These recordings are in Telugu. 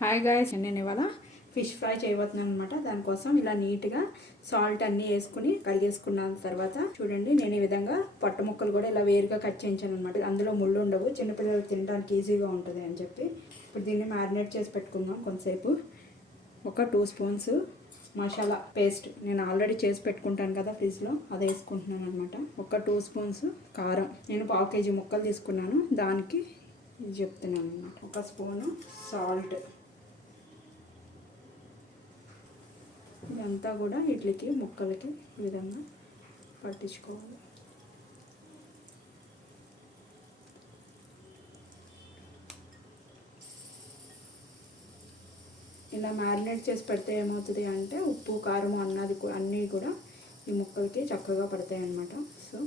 హాయ్ గాయ్స్, నేను ఇవాళ ఫిష్ ఫ్రై చేయబోతున్నాను అనమాట. దానికోసం ఇలా నీట్గా సాల్ట్ అన్నీ వేసుకుని కడిగేసుకున్న తర్వాత చూడండి, నేను ఈ విధంగా పొట్ట ముక్కలు కూడా ఇలా వేరుగా కట్ చేయించాను అనమాట. అందులో ముళ్ళు ఉండవు, చిన్నపిల్లలు తినడానికి ఈజీగా ఉంటుంది అని చెప్పి. ఇప్పుడు దీన్ని మ్యారినేట్ చేసి పెట్టుకుందాం కొంతసేపు. ఒక 2 స్పూన్స్ మసాలా పేస్ట్ నేను ఆల్రెడీ చేసి పెట్టుకుంటాను కదా ఫ్రిడ్జ్లో, అది వేసుకుంటున్నాను అనమాట. ఒక 2 స్పూన్స్ కారం, నేను 1/2 కేజీ ముక్కలు తీసుకున్నాను, దానికి ఇది చెప్తున్నాను అనమాట. 1 స్పూను సాల్ట్. ఇదంతా కూడా ఇడ్లీకి ముక్కలకి ఈ విధంగా పట్టించుకోవాలి. ఇలా మ్యారినేట్ చేసి పెడితే ఏమవుతుంది అంటే ఉప్పు కారం అన్నీ కూడా ఈ ముక్కలకి చక్కగా పడతాయి అన్నమాట. సో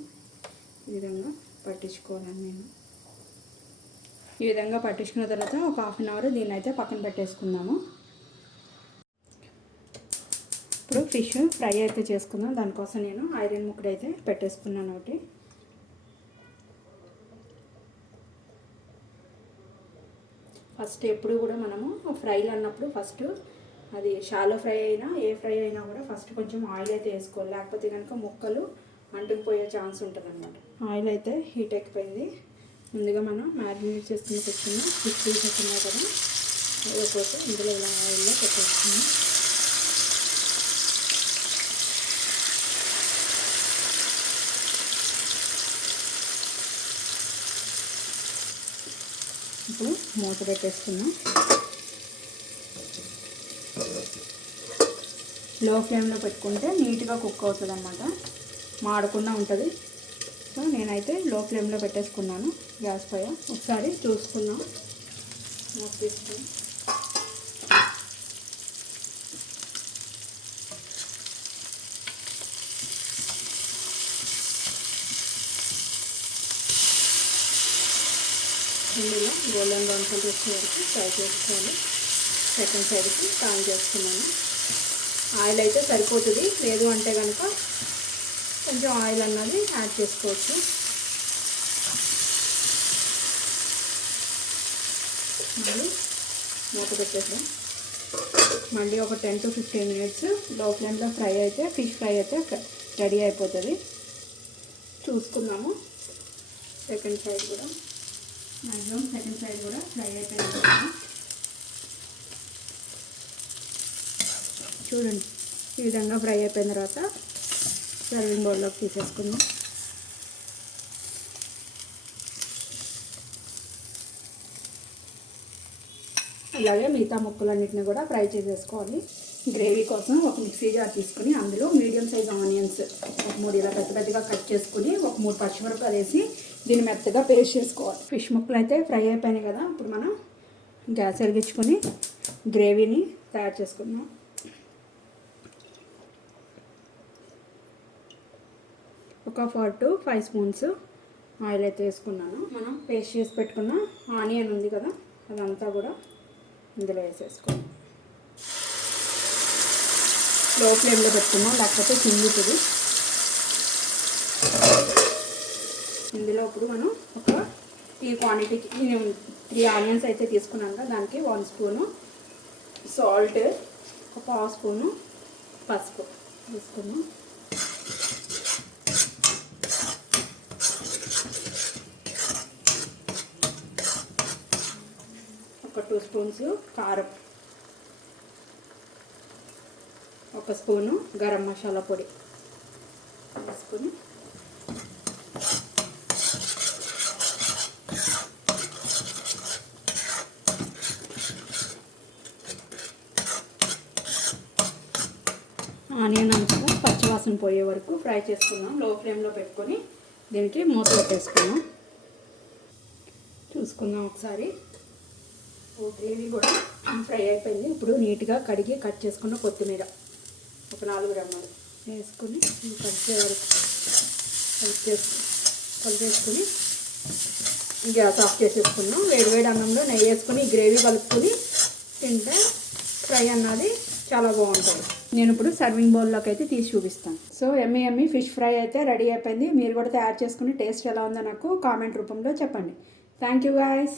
ఈ విధంగా పట్టించుకోవాలని నేను ఈ విధంగా పట్టించుకున్న తర్వాత ఒక 1/2 అవర్ దీన్ని అయితే పక్కన పెట్టేసుకుందాము. ఇప్పుడు ఫిష్ ఫ్రై అయితే చేసుకుందాం. దానికోసం నేను ఐరన్ ముక్కడు అయితే పెట్టేసుకున్నాను ఒకటి. ఫస్ట్ ఎప్పుడు కూడా మనము ఫ్రైలు అన్నప్పుడు ఫస్ట్ అది షాలో ఫ్రై అయినా ఏ ఫ్రై అయినా కూడా ఫస్ట్ కొంచెం ఆయిల్ అయితే వేసుకోవాలి, లేకపోతే కనుక ముక్కలు అంటుకుపోయే ఛాన్స్ ఉంటుంది అన్నమాట. ఆయిల్ అయితే హీట్ ఎక్కిపోయింది. ముందుగా మనం మ్యారినేట్ చేసుకుని పెట్టుకున్న ఫిష్ పీసెస్ ఉన్నాయి కదా, లేకపోతే ఇందులో ఇలా ఆయిల్లో పెట్టేసుకున్నాం. ఇప్పుడు మూత పెట్టేసుకున్నాం. లో ఫ్లేమ్లో పెట్టుకుంటే నీట్గా కుక్ అవుతుంది అన్నమాట, మాడకుండా ఉంటుంది. సో నేనైతే లో ఫ్లేమ్లో పెట్టేసుకున్నాను గ్యాస్ పై. ఒకసారి చూసుకున్నాం, మూత తీసుకుని ఇందులో గోల్డెన్ బ్రౌన్ కలర్ వచ్చే వరకు ఫ్రై చేసుకోవాలి. సెకండ్ సైడ్కి టర్న్ చేసుకున్నాను. ఆయిల్ అయితే సరిపోతుంది, లేదు అంటే కనుక కొంచెం ఆయిల్ అన్నది యాడ్ చేసుకోవచ్చు. మళ్ళీ మూత పెట్టేసాం. మళ్ళీ ఒక 10 to 15 మినిట్స్ లో ఫ్లేమ్లో ఫ్రై అయితే ఫిష్ ఫ్రై అయితే రెడీ అయిపోతుంది. చూసుకుందాము. సెకండ్ సైడ్ కూడా మ్యాక్సిమం సెకండ్ సైడ్ కూడా ఫ్రై అయిపోయింది. చూడండి, ఈ విధంగా ఫ్రై అయిపోయిన తర్వాత సర్వింగ్ బౌల్లోకి తీసేసుకుందాం. అలాగే మిగతా ముక్కలన్నింటినీ కూడా ఫ్రై చేసేసుకోవాలి. గ్రేవీ కోసం ఒక మిక్సీ జార్ తీసుకుని అందులో మీడియం సైజ్ ఆనియన్స్ ఒక 3 ఇలా పెద్ద పెద్దగా కట్ చేసుకుని ఒక 3 పచ్చిమిరపకాయలు వేసి దీన్ని మెత్తగా పేస్ట్ చేసుకోవాలి. ఫిష్ ముక్కలు అయితే ఫ్రై అయిపోయినాయి కదా, ఇప్పుడు మనం గ్యాస్ వెలిగించుకొని గ్రేవీని తయారు చేసుకుందాం. ఒక 4 to 5 స్పూన్స్ ఆయిల్ అయితే వేసుకున్నాను. మనం పేస్ట్ చేసి పెట్టుకున్న ఆనియన్ ఉంది కదా, అదంతా కూడా ఇందులో వేసేసుకోండి. లో ఫ్లేమ్లో పెట్టుకున్నాం, లేకపోతే చిందుతుంది. ఇందులో ఇప్పుడు మనం ఒక ఈ క్వాంటిటీకి 3 ఆనియన్స్ అయితే తీసుకున్నాం కదా, దానికి 1 స్పూను సాల్ట్, ఒక 1/2 స్పూను పసుపు తీసుకున్నాం. ఒక 2 స్పూన్స్ కారం, 1 స్పూను గరం మసాలా పొడి వేసుకొని ఆనియన్ అంతా పచ్చివాసన పోయే వరకు ఫ్రై చేసుకున్నాం. లో ఫ్లేమ్లో పెట్టుకొని దీనికి మూత పెట్టేసుకున్నాం. చూసుకుందాం ఒకసారి. గ్రేవీ కూడా ఫ్రై అయిపోయింది. ఇప్పుడు నీట్గా కడిగి కట్ చేసుకున్న కొత్తిమీర ఒక 4 రెమ్మలు వేసుకొని కలిసే వరకు కలిపేసుకుని గ్యాస్ ఆఫ్ చేసేసుకున్నాం. వేడివేడి అన్నంలో నెయ్యి వేసుకొని గ్రేవీ కలుపుకొని తింటే ఫ్రై అన్నది చాలా బాగుంటుంది. నేను ఇప్పుడు సర్వింగ్ బౌల్లోకి అయితే తీసి చూపిస్తాను. సో ఎమ్మీ ఫిష్ ఫ్రై అయితే రెడీ అయిపోయింది. మీరు కూడా తయారు చేసుకుని టేస్ట్ ఎలా ఉందో నాకు కామెంట్ రూపంలో చెప్పండి. Thank you guys.